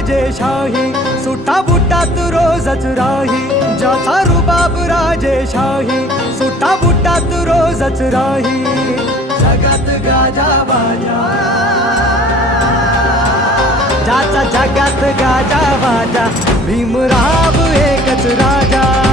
राजेशाही, सुटा बुटात रोजच राही. ज्याचा रुबाब राजेशाही, सुटा बुटात रोजच राही. जगात गाजा बाजा, ज्याचा जगात गाजा बाजा, भीमराव एकच राजा.